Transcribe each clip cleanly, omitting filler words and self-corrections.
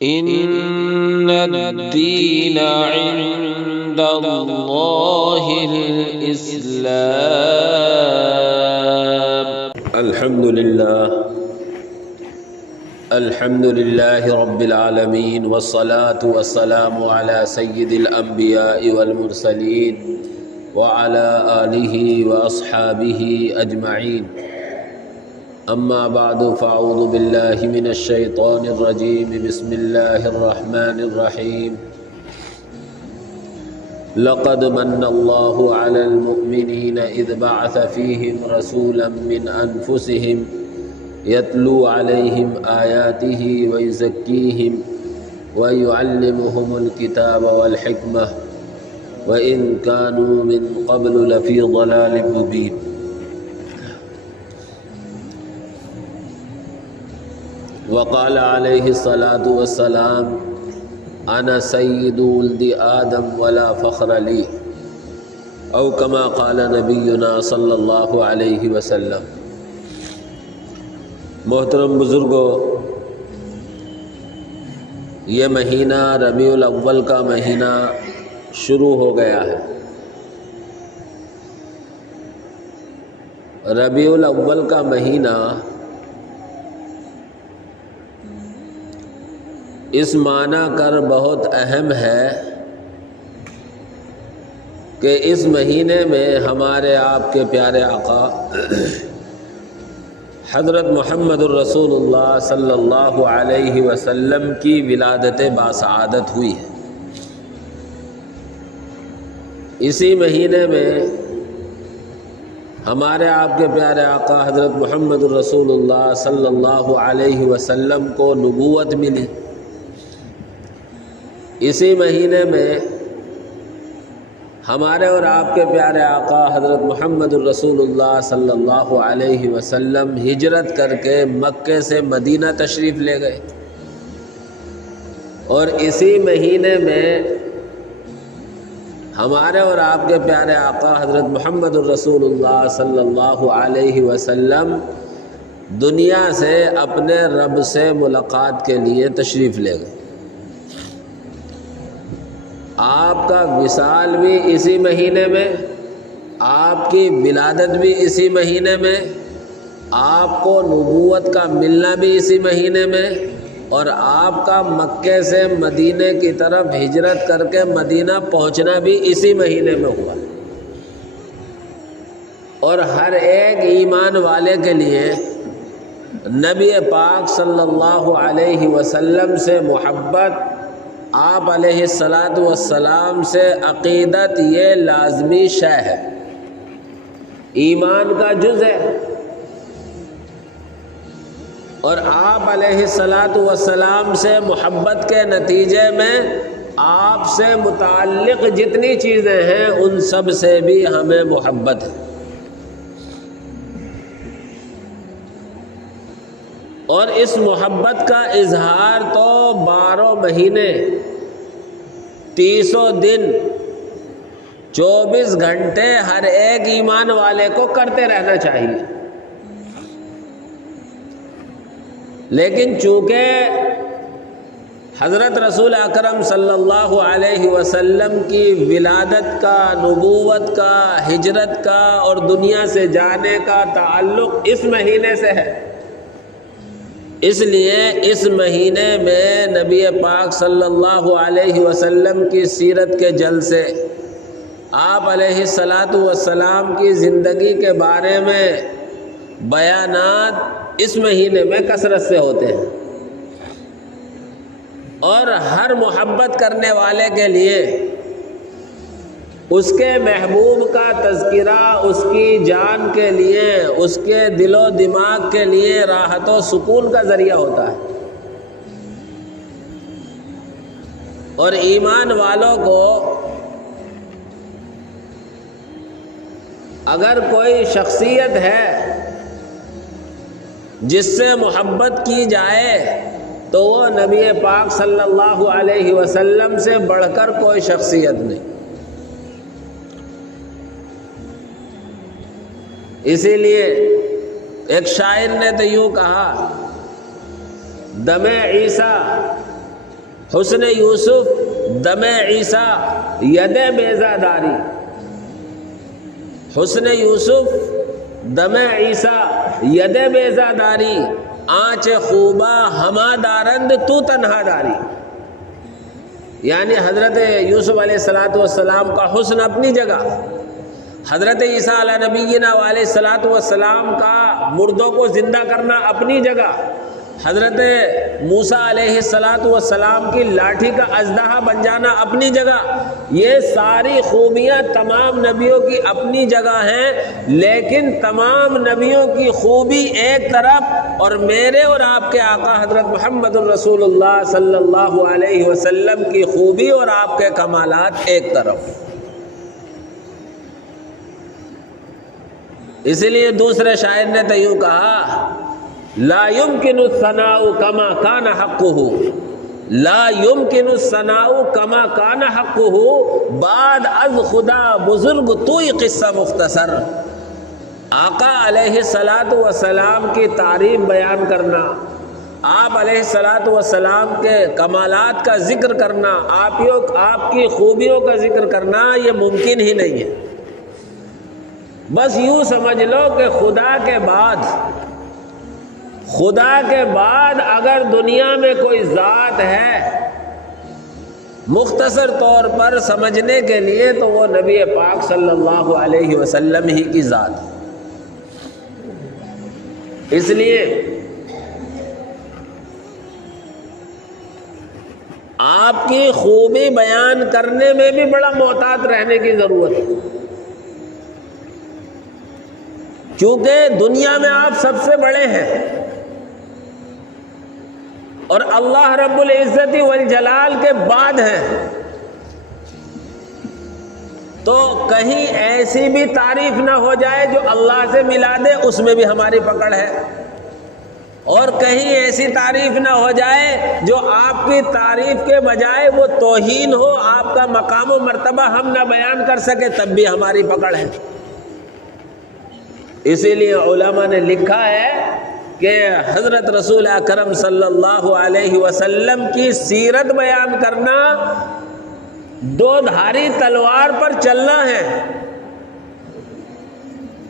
إن الدين عند الله الإسلام. الحمد لله رب العالمين، والصلاة والسلام على سيد الأنبياء والمرسلين وعلى آله وأصحابه أجمعين. أما بعد، فأعوذ بالله من الشيطان الرجيم. بسم الله الرحمن الرحيم. لقد من الله على المؤمنين إذ بعث فيهم رسولا من أنفسهم يتلو عليهم آياته ويزكيهم ويعلمهم الكتاب والحكمة وإن كانوا من قبل لفي ضلال مبين. وقال عليه الصلاة والسلام: أنا سيد ولد آدم ولا فخر لي، أو كما قال نبينا صلی اللہ علیہ وسلم. محترم بزرگوں، یہ مہینہ ربیع الاول کا مہینہ شروع ہو گیا ہے. ربیع الاول کا مہینہ اس معنی کر بہت اہم ہے کہ اس مہینے میں ہمارے آپ کے پیارے آقا حضرت محمد الرسول اللہ صلی اللہ علیہ وسلم کی ولادت باسعادت ہوئی ہے. اسی مہینے میں ہمارے آپ کے پیارے آقا حضرت محمد الرسول اللہ صلی اللہ علیہ وسلم کو نبوت ملی. اسی مہینے میں ہمارے اور آپ کے پیارے آقا حضرت محمد الرسول اللہ صلی اللہ علیہ وسلم ہجرت کر کے مکے سے مدینہ تشریف لے گئے. اور اسی مہینے میں ہمارے اور آپ کے پیارے آقا حضرت محمد الرسول اللہ صلی اللہ علیہ وسلم دنیا سے اپنے رب سے ملاقات کے لیے تشریف لے گئے. آپ کا وصال بھی اسی مہینے میں، آپ کی ولادت بھی اسی مہینے میں، آپ کو نبوت کا ملنا بھی اسی مہینے میں، اور آپ کا مکے سے مدینے کی طرف ہجرت کر کے مدینہ پہنچنا بھی اسی مہینے میں ہوا. اور ہر ایک ایمان والے کے لیے نبی پاک صلی اللہ علیہ وسلم سے محبت، آپ علیہ السلام سے عقیدت، یہ لازمی شے ہے، ایمان کا جز ہے. اور آپ علیہ السلام سے محبت کے نتیجے میں آپ سے متعلق جتنی چیزیں ہیں ان سب سے بھی ہمیں محبت ہے. اور اس محبت کا اظہار تو 12 مہینے 300 دن 24 گھنٹے ہر ایک ایمان والے کو کرتے رہنا چاہیے. لیکن چونکہ حضرت رسول اکرم صلی اللہ علیہ وسلم کی ولادت کا، نبوت کا، ہجرت کا اور دنیا سے جانے کا تعلق اس مہینے سے ہے، اس لیے اس مہینے میں نبی پاک صلی اللہ علیہ وسلم کی سیرت کے جلسے، آپ علیہ السلام کی زندگی کے بارے میں بیانات اس مہینے میں کثرت سے ہوتے ہیں. اور ہر محبت کرنے والے کے لیے اس کے محبوب کا تذکرہ اس کی جان کے لیے، اس کے دل و دماغ کے لیے راحت و سکون کا ذریعہ ہوتا ہے. اور ایمان والوں کو اگر کوئی شخصیت ہے جس سے محبت کی جائے تو وہ نبی پاک صلی اللہ علیہ وسلم سے بڑھ کر کوئی شخصیت نہیں. اسی لیے ایک شاعر نے تو یوں کہا: دم عیسیٰ حسن یوسف دم عیسیٰ ید بیضا داری، حسن یوسف دم عیسیٰ ید بیضا داری، آنچ خوبہ ہما دارند تو تنہا داری۔ یعنی حضرت یوسف علیہ السلام کا حسن اپنی جگہ، حضرت عیسیٰ علیہ نبینا علیہ السلام کا مردوں کو زندہ کرنا اپنی جگہ، حضرت موسیٰ علیہ السلام کی لاٹھی کا اژدہا بن جانا اپنی جگہ، یہ ساری خوبیاں تمام نبیوں کی اپنی جگہ ہیں، لیکن تمام نبیوں کی خوبی ایک طرف اور میرے اور آپ کے آقا حضرت محمد الرسول اللہ صلی اللہ علیہ وسلم کی خوبی اور آپ کے کمالات ایک طرف۔ اسی لیے دوسرے شاعر نے تو یوں کہا، لا يمكن الثناء كما كان حقه، لا يمكن الثناء كما كان حقه، بعد از خدا بزرگ توئی قصہ مختصر۔ آقا علیہ السلام کی تعریف بیان کرنا، آپ علیہ السلام کے کمالات کا ذکر کرنا، آپ کی خوبیوں کا ذکر کرنا یہ ممکن ہی نہیں ہے۔ بس یوں سمجھ لو کہ خدا کے بعد اگر دنیا میں کوئی ذات ہے مختصر طور پر سمجھنے کے لیے تو وہ نبی پاک صلی اللہ علیہ وسلم ہی کی ذات ہے۔ اس لیے آپ کی خوبی بیان کرنے میں بھی بڑا محتاط رہنے کی ضرورت ہے، کیونکہ دنیا میں آپ سب سے بڑے ہیں اور اللہ رب العزت والجلال کے بعد ہیں، تو کہیں ایسی بھی تعریف نہ ہو جائے جو اللہ سے ملا دے، اس میں بھی ہماری پکڑ ہے، اور کہیں ایسی تعریف نہ ہو جائے جو آپ کی تعریف کے بجائے وہ توہین ہو، آپ کا مقام و مرتبہ ہم نہ بیان کر سکے، تب بھی ہماری پکڑ ہے۔ اسی لیے علماء نے لکھا ہے کہ حضرت رسول اکرم صلی اللہ علیہ وسلم کی سیرت بیان کرنا دو دھاری تلوار پر چلنا ہے،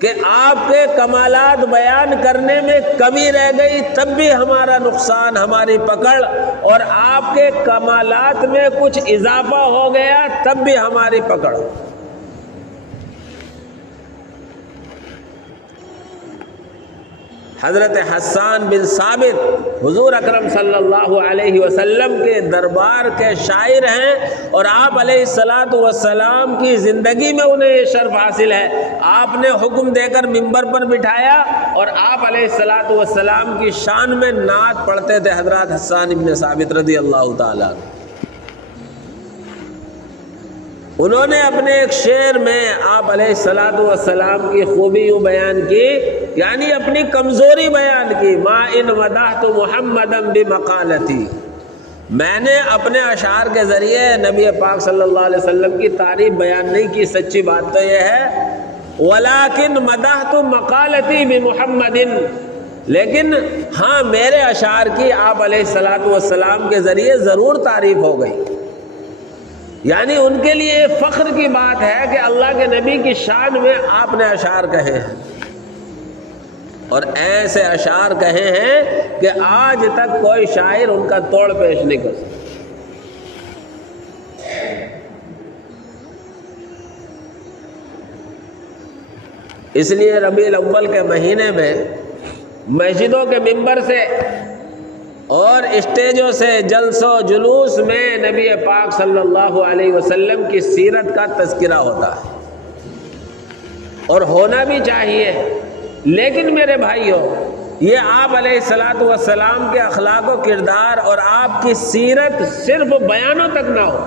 کہ آپ کے کمالات بیان کرنے میں کمی رہ گئی تب بھی ہمارا نقصان، ہماری پکڑ، اور آپ کے کمالات میں کچھ اضافہ ہو گیا تب بھی ہماری پکڑ۔ حضرت حسان بن ثابت حضور اکرم صلی اللہ علیہ وسلم کے دربار کے شاعر ہیں، اور آپ علیہ السلام کی زندگی میں انہیں یہ شرف حاصل ہے۔ آپ نے حکم دے کر منبر پر بٹھایا اور آپ علیہ السلام کی شان میں نعت پڑھتے تھے حضرت حسان بن ثابت رضی اللہ تعالیٰ۔ انہوں نے اپنے ایک شعر میں آپ علیہ السلام کی خوبی یوں بیان کی، یعنی اپنی کمزوری بیان کی، ما ان مدحت محمدا بمقالتی، میں نے اپنے اشعار کے ذریعے نبی پاک صلی اللہ علیہ وسلم کی تعریف بیان نہیں کی، سچی بات تو یہ ہے، ولیکن مدحت مقالتی بمحمد، لیکن ہاں میرے اشعار کی آپ علیہ السلام کے ذریعے ضرور تعریف ہو گئی۔ یعنی ان کے لیے فخر کی بات ہے کہ اللہ کے نبی کی شان میں آپ نے اشعار کہے ہیں، اور ایسے اشعار کہے ہیں کہ آج تک کوئی شاعر ان کا توڑ پیش نہیں کر سکتا۔ اس لیے ربیع الاول کے مہینے میں مسجدوں کے منبر سے اور اسٹیجوں سے جلسوں جلوس میں نبی پاک صلی اللہ علیہ وسلم کی سیرت کا تذکرہ ہوتا ہے، اور ہونا بھی چاہیے، لیکن میرے بھائیوں یہ آپ علیہ السلام کے اخلاق و کردار اور آپ کی سیرت صرف بیانوں تک نہ ہو،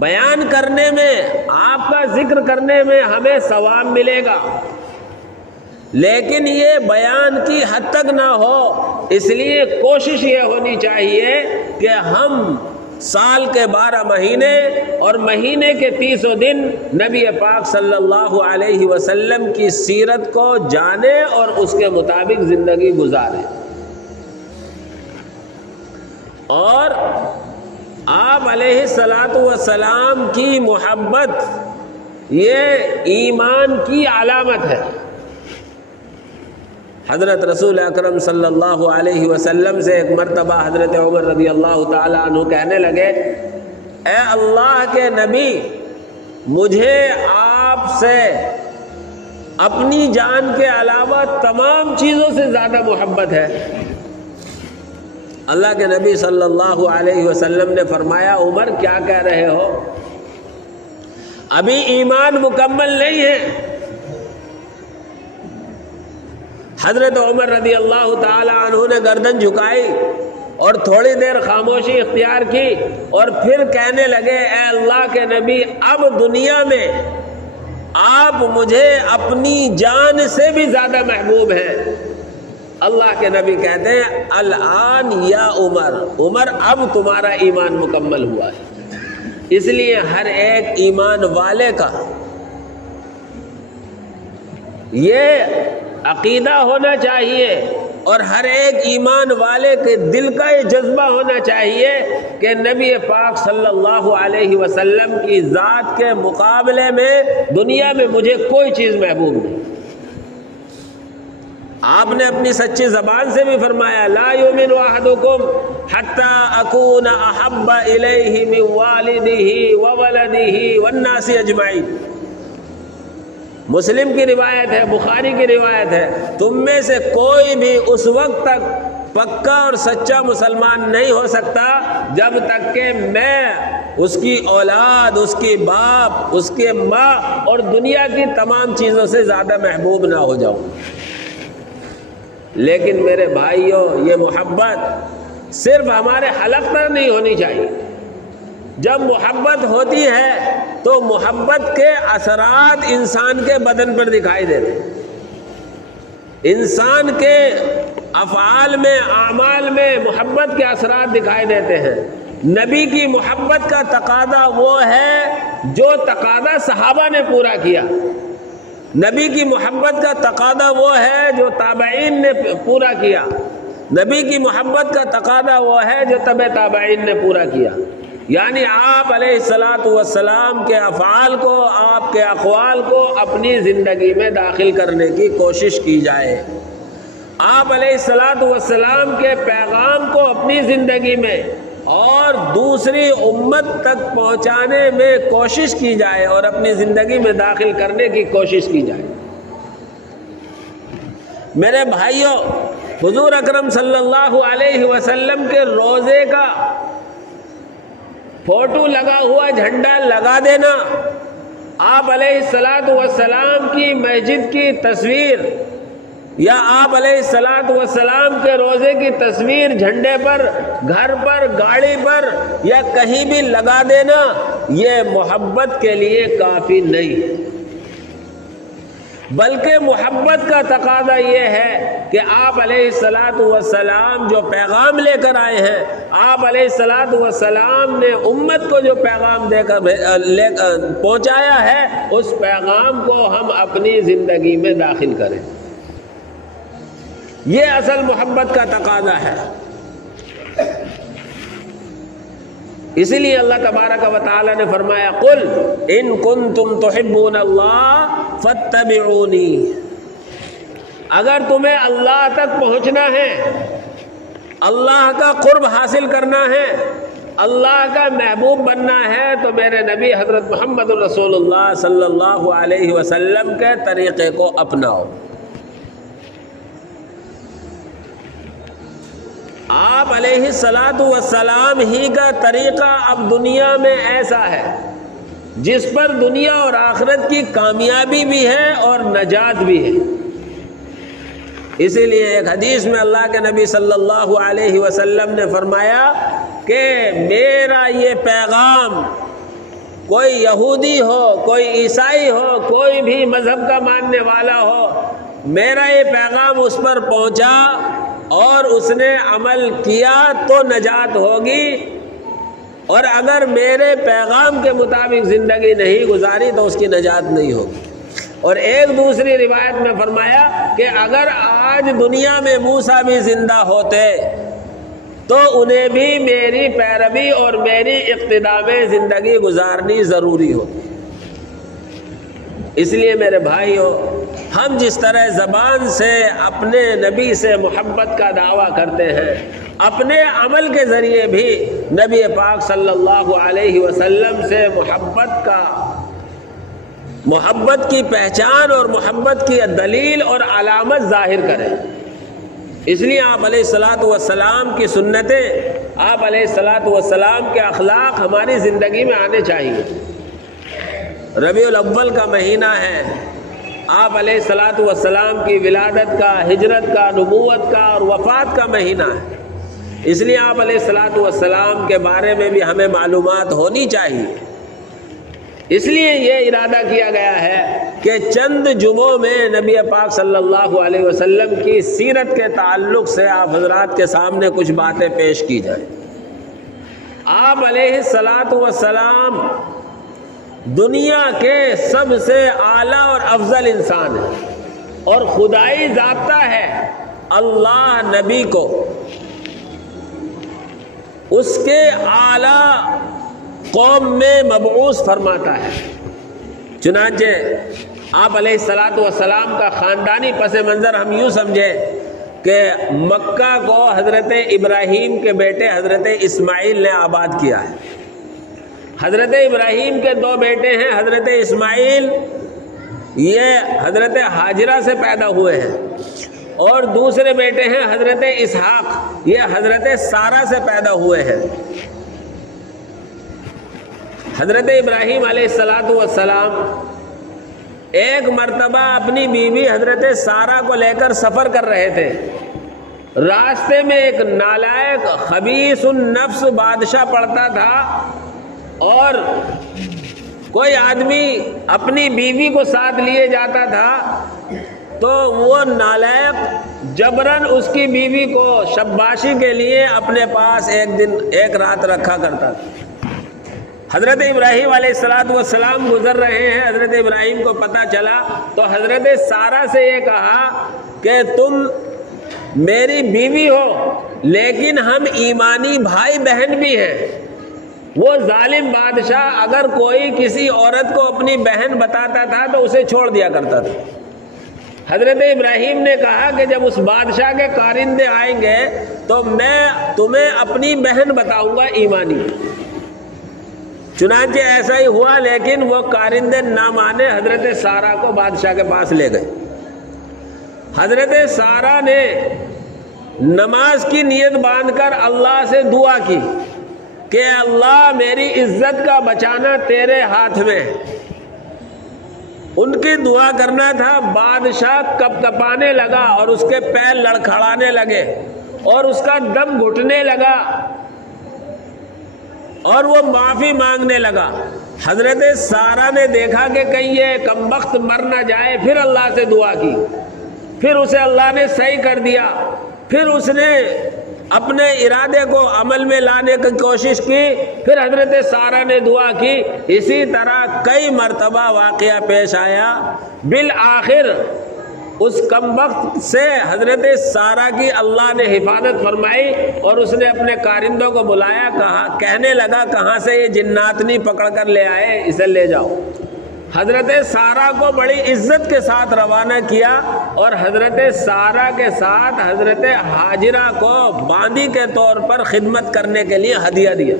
بیان کرنے میں آپ کا ذکر کرنے میں ہمیں ثواب ملے گا، لیکن یہ بیان کی حد تک نہ ہو۔ اس لیے کوشش یہ ہونی چاہیے کہ ہم سال کے 12 مہینے اور مہینے کے 30 دن نبی پاک صلی اللہ علیہ وسلم کی سیرت کو جانیں اور اس کے مطابق زندگی گزاریں۔ اور آپ علیہ الصلاۃ والسلام کی محبت یہ ایمان کی علامت ہے۔ حضرت رسول اکرم صلی اللہ علیہ وسلم سے ایک مرتبہ حضرت عمر رضی اللہ تعالیٰ عنہ کہنے لگے، اے اللہ کے نبی، مجھے آپ سے اپنی جان کے علاوہ تمام چیزوں سے زیادہ محبت ہے۔ اللہ کے نبی صلی اللہ علیہ وسلم نے فرمایا، عمر کیا کہہ رہے ہو؟ ابھی ایمان مکمل نہیں ہے۔ حضرت عمر رضی اللہ تعالی عنہ نے گردن جھکائی اور تھوڑی دیر خاموشی اختیار کی اور پھر کہنے لگے، اے اللہ کے نبی، اب دنیا میں آپ مجھے اپنی جان سے بھی زیادہ محبوب ہیں۔ اللہ کے نبی کہتے ہیں، الآن یا عمر، عمر اب تمہارا ایمان مکمل ہوا ہے۔ اس لیے ہر ایک ایمان والے کا یہ عقیدہ ہونا چاہیے اور ہر ایک ایمان والے کے دل کا یہ جذبہ ہونا چاہیے کہ نبی پاک صلی اللہ علیہ وسلم کی ذات کے مقابلے میں دنیا میں مجھے کوئی چیز محبوب نہیں۔ آپ نے اپنی سچی زبان سے بھی فرمایا، لا یؤمن احدکم حتی اکون احب الیہ من والدہ وولدہ والناس اجمعین۔ مسلم کی روایت ہے، بخاری کی روایت ہے، تم میں سے کوئی بھی اس وقت تک پکا اور سچا مسلمان نہیں ہو سکتا جب تک کہ میں اس کی اولاد، اس کی باپ، اس کے ماں اور دنیا کی تمام چیزوں سے زیادہ محبوب نہ ہو جاؤں۔ لیکن میرے بھائیوں، یہ محبت صرف ہمارے حلق پر نہیں ہونی چاہیے۔ جب محبت ہوتی ہے تو محبت کے اثرات انسان کے بدن پر دکھائی دیتے ہیں، انسان کے افعال میں، اعمال میں محبت کے اثرات دکھائی دیتے ہیں۔ نبی کی محبت کا تقاضا وہ ہے جو تقاضا صحابہ نے پورا کیا، نبی کی محبت کا تقاضا وہ ہے جو تابعین نے پورا کیا، نبی کی محبت کا تقاضا وہ ہے جو تبع تابعین نے پورا کیا۔ یعنی آپ علیہ الصلاۃ والسلام کے افعال کو، آپ کے اقوال کو اپنی زندگی میں داخل کرنے کی کوشش کی جائے، آپ علیہ الصلاۃ والسلام کے پیغام کو اپنی زندگی میں اور دوسری امت تک پہنچانے میں کوشش کی جائے اور اپنی زندگی میں داخل کرنے کی کوشش کی جائے۔ میرے بھائیوں، حضور اکرم صلی اللہ علیہ وسلم کے روزے کا فوٹو لگا ہوا جھنڈا لگا دینا، آپ علیہ الصلاۃ والسلام کی مسجد کی تصویر یا آپ علیہ الصلاۃ والسلام کے روزے کی تصویر جھنڈے پر، گھر پر، گاڑی پر یا کہیں بھی لگا دینا، یہ محبت کے لیے کافی نہیں، بلکہ محبت کا تقاضا یہ ہے کہ آپ علیہ الصلاۃ والسلام جو پیغام لے کر آئے ہیں، آپ علیہ الصلاۃ والسلام نے امت کو جو پیغام دے کر پہنچایا ہے، اس پیغام کو ہم اپنی زندگی میں داخل کریں۔ یہ اصل محبت کا تقاضا ہے۔ اسی لیے اللہ تبارک و تعالی نے فرمایا، قل ان کنتم تحبون اللہ فاتبعونی، اگر تمہیں اللہ تک پہنچنا ہے، اللہ کا قرب حاصل کرنا ہے، اللہ کا محبوب بننا ہے، تو میرے نبی حضرت محمد رسول اللہ صلی اللہ علیہ وسلم کے طریقے کو اپناؤ۔ آپ علیہ الصلاۃ والسلام ہی کا طریقہ اب دنیا میں ایسا ہے جس پر دنیا اور آخرت کی کامیابی بھی ہے اور نجات بھی ہے۔ اسی لیے ایک حدیث میں اللہ کے نبی صلی اللہ علیہ وسلم نے فرمایا کہ میرا یہ پیغام، کوئی یہودی ہو، کوئی عیسائی ہو، کوئی بھی مذہب کا ماننے والا ہو، میرا یہ پیغام اس پر پہنچا اور اس نے عمل کیا تو نجات ہوگی، اور اگر میرے پیغام کے مطابق زندگی نہیں گزاری تو اس کی نجات نہیں ہوگی۔ اور ایک دوسری روایت میں فرمایا کہ اگر آج دنیا میں موسیٰ بھی زندہ ہوتے تو انہیں بھی میری پیروی اور میری اقتداء میں زندگی گزارنی ضروری ہوتی ہے۔ اس لیے میرے بھائیوں، ہم جس طرح زبان سے اپنے نبی سے محبت کا دعویٰ کرتے ہیں، اپنے عمل کے ذریعے بھی نبی پاک صلی اللہ علیہ وسلم سے محبت کی پہچان اور محبت کی دلیل اور علامت ظاہر کریں۔ اس لیے آپ علیہ الصلاۃ والسلام کی سنتیں، آپ علیہ الصلاۃ والسلام کے اخلاق ہماری زندگی میں آنے چاہیے۔ ربیع الاول کا مہینہ ہے، آپ علیہ الصلاۃ والسلام کی ولادت کا، ہجرت کا، نبوت کا اور وفات کا مہینہ ہے۔ اس لیے آپ علیہ الصلاۃ والسلام کے بارے میں بھی ہمیں معلومات ہونی چاہیے۔ اس لیے یہ ارادہ کیا گیا ہے کہ چند جمعوں میں نبی پاک صلی اللہ علیہ وسلم کی سیرت کے تعلق سے آپ حضرات کے سامنے کچھ باتیں پیش کی جائیں۔ آپ علیہ الصلاۃ والسلام دنیا کے سب سے اعلیٰ اور افضل انسان ہیں، اور خدائی ضابطہ ہے اللہ نبی کو اس کے اعلیٰ قوم میں مبعوث فرماتا ہے۔ چنانچہ آپ علیہ الصلاۃ والسلام کا خاندانی پس منظر ہم یوں سمجھیں کہ مکہ کو حضرت ابراہیم کے بیٹے حضرت اسماعیل نے آباد کیا ہے۔ حضرت ابراہیم کے دو بیٹے ہیں، حضرت اسماعیل یہ حضرت ہاجرہ سے پیدا ہوئے ہیں، اور دوسرے بیٹے ہیں حضرت اسحاق، یہ حضرت سارہ سے پیدا ہوئے ہیں۔ حضرت ابراہیم علیہ الصلاۃ والسلام ایک مرتبہ اپنی بیوی حضرت سارہ کو لے کر سفر کر رہے تھے۔ راستے میں ایک نالائق خبیث النفس بادشاہ پڑتا تھا، اور کوئی آدمی اپنی بیوی کو ساتھ لیے جاتا تھا تو وہ نالائق جبراً اس کی بیوی کو شباشی کے لیے اپنے پاس ایک رات رکھا کرتا تھا۔ حضرت ابراہیم علیہ الصلاۃ والسلام گزر رہے ہیں، حضرت ابراہیم کو پتہ چلا تو حضرت سارہ سے یہ کہا کہ تم میری بیوی ہو لیکن ہم ایمانی بھائی بہن بھی ہیں۔ وہ ظالم بادشاہ اگر کوئی کسی عورت کو اپنی بہن بتاتا تھا تو اسے چھوڑ دیا کرتا تھا۔ حضرت ابراہیم نے کہا کہ جب اس بادشاہ کے کارندے آئیں گے تو میں تمہیں اپنی بہن بتاؤں گا ایمانی۔ چنانچہ ایسا ہی ہوا، لیکن وہ کارندے نہ مانے، حضرت سارہ کو بادشاہ کے پاس لے گئے۔ حضرت سارہ نے نماز کی نیت باندھ کر اللہ سے دعا کی کہ اللہ میری عزت کا بچانا تیرے ہاتھ میں ہے۔ ان کی دعا کرنا تھا، بادشاہ کپ کپانے لگا اور اس کے پیر لڑکھڑانے لگے اور اس کا دم گھٹنے لگا اور وہ معافی مانگنے لگا۔ حضرت سارہ نے دیکھا کہ کہیں یہ کمبخت مر نہ جائے، پھر اللہ سے دعا کی، پھر اسے اللہ نے صحیح کر دیا، پھر اس نے اپنے ارادے کو عمل میں لانے کی کوشش کی، پھر حضرت سارہ نے دعا کی۔ اسی طرح کئی مرتبہ واقعہ پیش آیا، بالآخر اس کمبخت سے حضرت سارہ کی اللہ نے حفاظت فرمائی اور اس نے اپنے کارندوں کو بلایا، کہنے لگا کہاں سے یہ جناتنی پکڑ کر لے آئے، اسے لے جاؤ۔ حضرت سارہ کو بڑی عزت کے ساتھ روانہ کیا اور حضرت سارہ کے ساتھ حضرت ہاجرہ کو باندی کے طور پر خدمت کرنے کے لیے ہدیہ دیا۔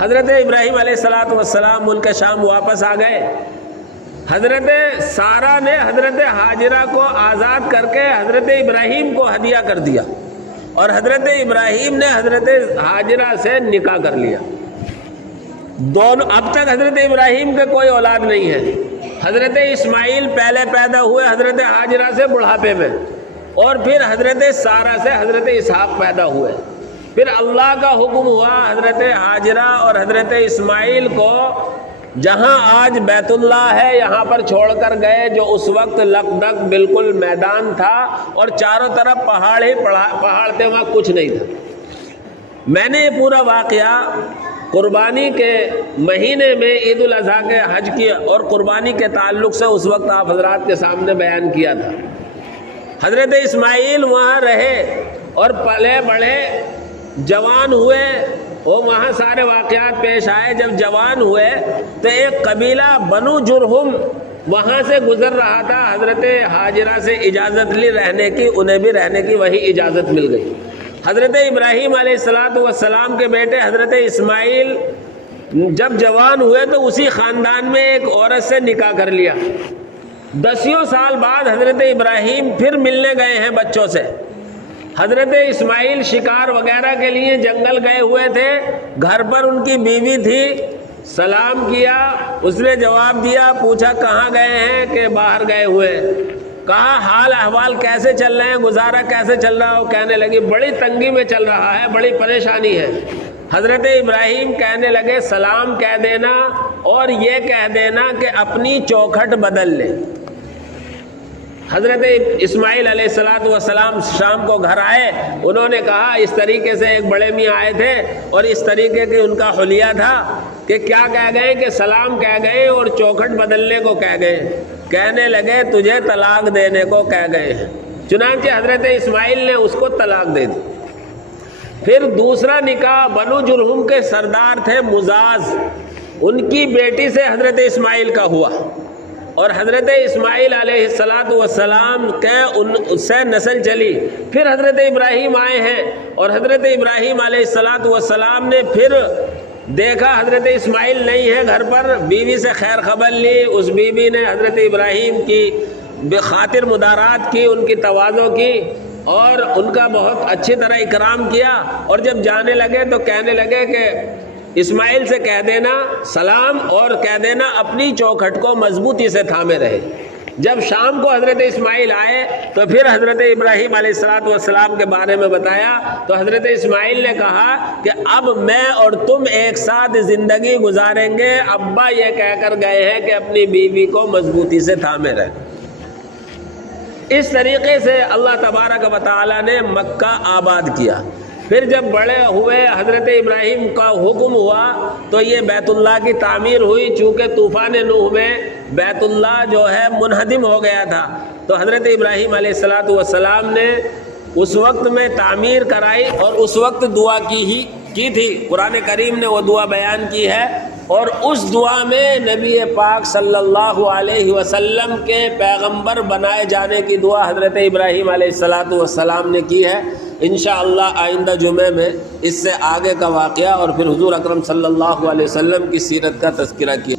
حضرت ابراہیم علیہ الصلاۃ والسلام ملک شام واپس آ گئے۔ حضرت سارہ نے حضرت ہاجرہ کو آزاد کر کے حضرت ابراہیم کو ہدیہ کر دیا، اور حضرت ابراہیم نے حضرت ہاجرہ سے نکاح کر لیا۔ دونوں اب تک حضرت ابراہیم کے کوئی اولاد نہیں ہے۔ حضرت اسماعیل پہلے پیدا ہوئے حضرت ہاجرہ سے بڑھاپے میں، اور پھر حضرت سارہ سے حضرت اسحاق پیدا ہوئے۔ پھر اللہ کا حکم ہوا حضرت ہاجرہ اور حضرت اسماعیل کو جہاں آج بیت اللہ ہے یہاں پر چھوڑ کر گئے، جو اس وقت لقدق بالکل میدان تھا اور چاروں طرف پہاڑ ہی پہاڑ تھے، وہاں کچھ نہیں تھا۔ میں نے یہ پورا واقعہ قربانی کے مہینے میں عید الاضحیٰ کے حج کی اور قربانی کے تعلق سے اس وقت آپ حضرات کے سامنے بیان کیا تھا۔ حضرت اسماعیل وہاں رہے اور پلے بڑھے، جوان ہوئے، وہ وہاں سارے واقعات پیش آئے۔ جب جوان ہوئے تو ایک قبیلہ بنو جرہم وہاں سے گزر رہا تھا، حضرت ہاجرہ سے اجازت لی رہنے کی، انہیں بھی رہنے کی وہی اجازت مل گئی۔ حضرت ابراہیم علیہ السلام کے بیٹے حضرت اسماعیل جب جوان ہوئے تو اسی خاندان میں ایک عورت سے نکاح کر لیا۔ 10 سال بعد حضرت ابراہیم پھر ملنے گئے ہیں بچوں سے۔ حضرت اسماعیل شکار وغیرہ کے لیے جنگل گئے ہوئے تھے، گھر پر ان کی بیوی تھی، سلام کیا، اس نے جواب دیا، پوچھا کہاں گئے ہیں کہ باہر گئے ہوئے، کہا حال احوال کیسے چل رہے ہیں، گزارا کیسے چل رہا ہو، کہنے لگی بڑی تنگی میں چل رہا ہے، بڑی پریشانی ہے۔ حضرت ابراہیم کہنے لگے سلام کہہ دینا اور یہ کہہ دینا کہ اپنی چوکھٹ بدل لے۔ حضرت اسماعیل علیہ السلام شام کو گھر آئے، انہوں نے کہا اس طریقے سے ایک بڑے میاں آئے تھے اور اس طریقے کے ان کا حلیہ تھا کہ کیا کہہ گئے کہ سلام کہہ گئے اور چوکھٹ بدلنے کو کہہ گئے۔ کہنے لگے تجھے طلاق دینے کو کہہ گئے ہیں۔ چنانچہ حضرت اسماعیل نے اس کو طلاق دے دی۔ پھر دوسرا نکاح بنو جرہم کے سردار تھے مزاز، ان کی بیٹی سے حضرت اسماعیل کا ہوا، اور حضرت اسماعیل علیہ السلام کے ان سے نسل چلی۔ پھر حضرت ابراہیم آئے ہیں اور حضرت ابراہیم علیہ السلام نے پھر دیکھا حضرت اسماعیل نہیں ہے گھر پر، بیوی سے خیر خبر لی، اس بیوی نے حضرت ابراہیم کی بخاطر مدارات کی، ان کی تواضع کی اور ان کا بہت اچھی طرح اکرام کیا، اور جب جانے لگے تو کہنے لگے کہ اسماعیل سے کہہ دینا سلام اور کہہ دینا اپنی چوکھٹ کو مضبوطی سے تھامے رہے۔ جب شام کو حضرت اسماعیل آئے تو پھر حضرت ابراہیم علیہ السلام کے بارے میں بتایا تو حضرت اسماعیل نے کہا کہ اب میں اور تم ایک ساتھ زندگی گزاریں گے، ابا یہ کہہ کر گئے ہیں کہ اپنی بیوی کو مضبوطی سے تھامے رہے۔ اس طریقے سے اللہ تبارک و تعالیٰ نے مکہ آباد کیا۔ پھر جب بڑے ہوئے حضرت ابراہیم کا حکم ہوا تو یہ بیت اللہ کی تعمیر ہوئی، چونکہ طوفان نوح میں بیت اللہ جو ہے منہدم ہو گیا تھا، تو حضرت ابراہیم علیہ السلام نے اس وقت میں تعمیر کرائی اور اس وقت دعا کی تھی۔ قرآن کریم نے وہ دعا بیان کی ہے، اور اس دعا میں نبی پاک صلی اللہ علیہ وسلم کے پیغمبر بنائے جانے کی دعا حضرت ابراہیم علیہ السلام نے کی ہے۔ انشاءاللہ آئندہ جمعے میں اس سے آگے کا واقعہ اور پھر حضور اکرم صلی اللہ علیہ وسلم کی سیرت کا تذکرہ کیا۔